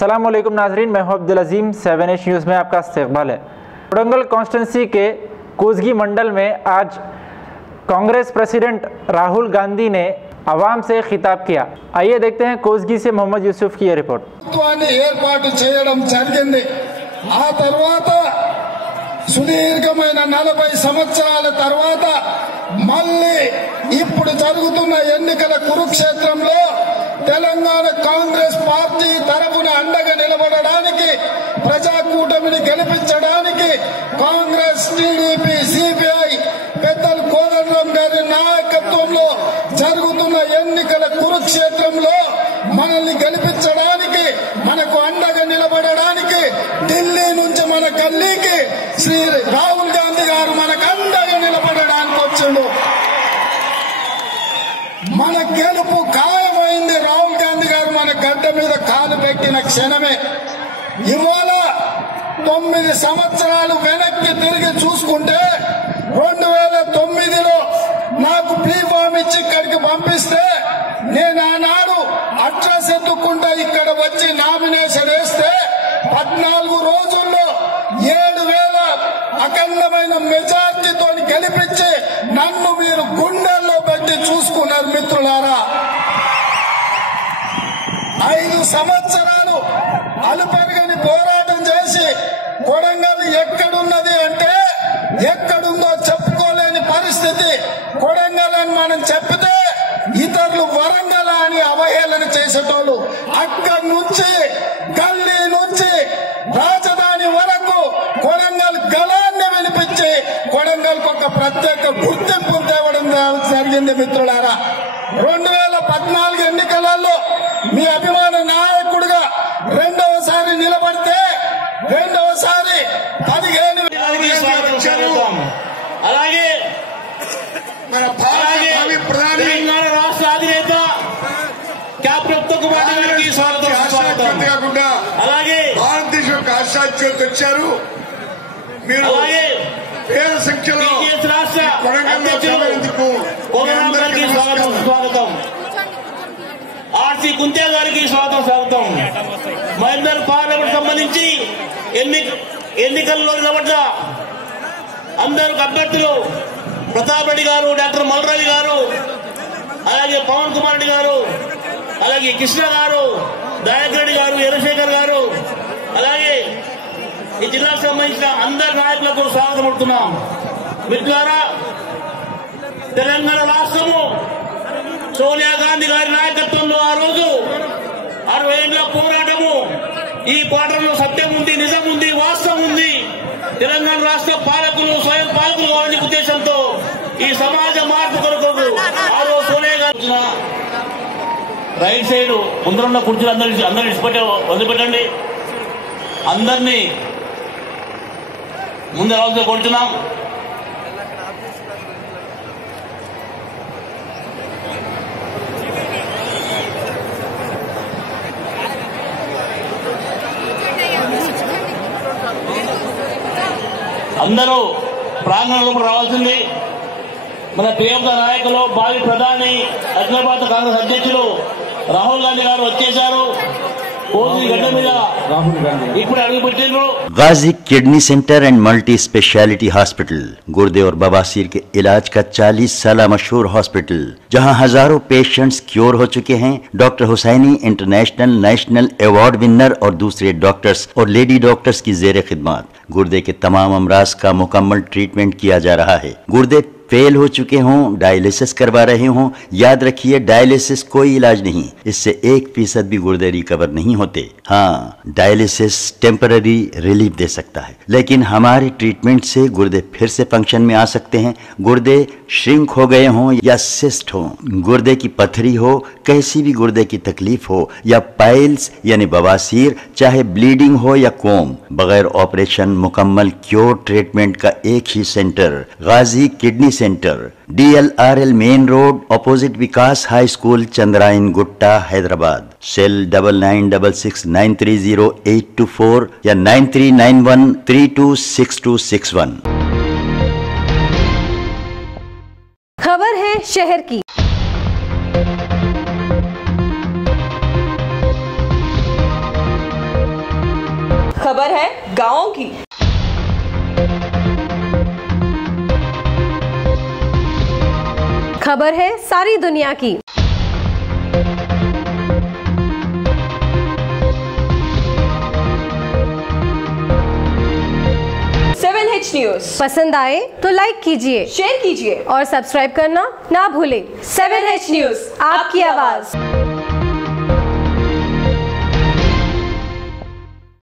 अस्सलाम वालेकुम नाजरीन, मैं हूं अब्दुल अजीम। 7H न्यूज़ में आपका इस्तकबाल है। कोडंगल कॉन्स्टिट्यूंसी के कोसगी मंडल में आज कांग्रेस प्रेसिडेंट राहुल गांधी ने आवाम से खिताब किया। आइए देखते हैं कोसगी से मोहम्मद यूसुफ की ये रिपोर्ट। సుదీర్ఘమైన 40 సంవత్సరాల తర్వాత మళ్ళీ ఇప్పుడు జరుగుతున్న ఎన్నికల కురుక్షేత్రంలో తెలంగాణ కాంగ్రెస్ పార్టీ తరపున అండగా నిలబడడానికి, ప్రజాకూటమిని గెలిపించడానికి కాంగ్రెస్, టీడీపీ, సిపిఐ పెద్దలు కోదండరాం గారి నాయకత్వంలో జరుగుతున్న ఎన్నికల కురుక్షేత్రంలో మనల్ని గెలిపించడానికి, మనకు అండగా నిలబడడానికి ఢిల్లీ నుంచి మన గల్లీకి శ్రీ రాహుల్ గాంధీ గారు మనకు అండగా నిలబడడానికి వచ్చాడు. మన గెలుపు ఖాయమైంది. రాహుల్ గాంధీ గారు మన గడ్డ మీద కాలు పెట్టిన క్షణమే. ఇవాళ 9 సంవత్సరాలు వెనక్కి తిరిగి చూసుకుంటే 2009లో నాకు ప్రీ ఫామ్ ఇచ్చి ఇక్కడికి పంపిస్తే నేను ఆనాడు అడ్రస్ ఎత్తుకుంటా ఇక్కడ వచ్చి నామినేషన్ వేస్తే 14 రోజుల్లో 7,000 అఖండమైన మెజార్టీతో గెలిపించి నన్ను మీరు గుండెల్లో పెట్టి చూసుకున్నారు మిత్రులారా. 5 సంవత్సరాలు అలుపెరగని పోరాటం చేసి కొడంగల్ ఎక్కడున్నది అంటే ఎక్కడుందో చెప్పుకోలేని పరిస్థితి. కొడంగల్ అని మనం చెప్తే ఇతరులు వరంగల్ అని అవహేళన చేసేటోళ్ళు. అక్కడి నుంచి గల్లీ నుంచి రాజధాని వరకు కొడంగల్ గలాన్ని వినిపించి కొడంగల్ ఒక ప్రత్యేక గుర్తింపు తేవడం జరిగింది మిత్రులారా. 2014 ఎన్నికలలో మీ అభిమాన నాయకుడిగా రెండవసారి నిలబడితే రెండవసారి 15 అలాగే మన ప్రధాని తెలంగాణ రాష్ట్ర అధినేత క్యాప్టెన్ తొక్కుబాటి గారికి స్వాగతం. అలాగే భారతదేశం యొక్క ఆశాజ్యోతి వచ్చారు. మీరు అలాగే పేద సంఖ్యలో రాష్ట్ర కోదండరాం గారికి స్వాగతం. ఆర్సీ కుంతే గారికి స్వాగతం. మహేందర్ పార్లమెంట్ సంబంధించి ఎన్నికల్లో నిలబడ్డ అందరూ అభ్యర్థులు ప్రతాప్ రెడ్డి గారు, డాక్టర్ మల్రవి గారు, అలాగే పవన్ కుమార్ రెడ్డి గారు, అలాగే కృష్ణ గారు, దయాకర్ రెడ్డి గారు, చంద్రశేఖర్ గారు, అలాగే ఈ జిల్లాకు సంబంధించిన అందరి నాయకులకు స్వాగతం పడుతున్నాం. మిత్రులారా, తెలంగాణ రాష్ట్రము సోనియా గాంధీ గారి నాయకత్వంలో ఆ రోజు 60 ఏళ్ల పోరాటము. ఈ పోరాటంలో సత్యం ఉంది, నిజం ఉంది, వాస్తవం ఉంది. తెలంగాణ రాష్ట్ర పాలకులు స్వయం పాలకులు కావాలనే ఉద్దేశంతో ఈ సమాజ మార్పు కొరకు ఆ రోజు సోనియా గాంధీ రైట్ సైడ్ ముందరున్న కుర్చీలు అందరూ వదిలిపెట్టండి. అందరినీ ముందు రావాల్సి కొడుతున్నాం. అందరూ ప్రాంగణంలోకి రావాల్సింది. మన ప్రియమైన నాయకులు, భావి ప్రధాని, అఖిల భారత కాంగ్రెస్ అధ్యక్షులు రాహుల్ గాంధీ గారు వచ్చేశారు. Ghazi kidney centre and multi speciality hospital गुर्दे और बवासीर के इलाज का 40 साल मशहूर हॉस्पिटल, जहां हजारों पेशेंट्स क्योर हो चुके हैं। Doctor Husaini international national award winner और दूसरे डॉक्टर्स और लेडी डॉक्टर्स की जेर खिदमत गुर्दे के तमाम अमराज का मुकम्मल ट्रीटमेंट किया जा रहा है। गुर्दे फेल हो चुके हों, डायलिसिस करवा रहे हों, याद रखिए डायलिसिस कोई इलाज नहीं, इससे 1% भी गुर्दे रिकवर नहीं होते। हाँ, डायलिसिस टेम्पररी रिलीफ दे सकता है, लेकिन हमारे ट्रीटमेंट से गुर्दे फिर से फंक्शन में आ सकते हैं। गुर्दे श्रिंक हो गए हों या सिस्ट हो, गुर्दे की पथरी हो, कैसी भी गुर्दे की तकलीफ हो या पाइल्स यानी बवासीर, चाहे ब्लीडिंग हो या कोम, बगैर ऑपरेशन मुकम्मल क्योर ट्रीटमेंट का एक ही centre Ghazi kidney centre, DLRL main road opposite Vikas high school, Chandrayangutta, Hyderabad. Cell 9966930824 या 9391326261। खबर है शहर की। खबर है गांवों की। खबर है सारी दुनिया की। 7H न्यूज पसंद आए तो लाइक कीजिए, शेयर कीजिए और सब्सक्राइब करना ना भूलें। 7H न्यूज, आपकी आवाज।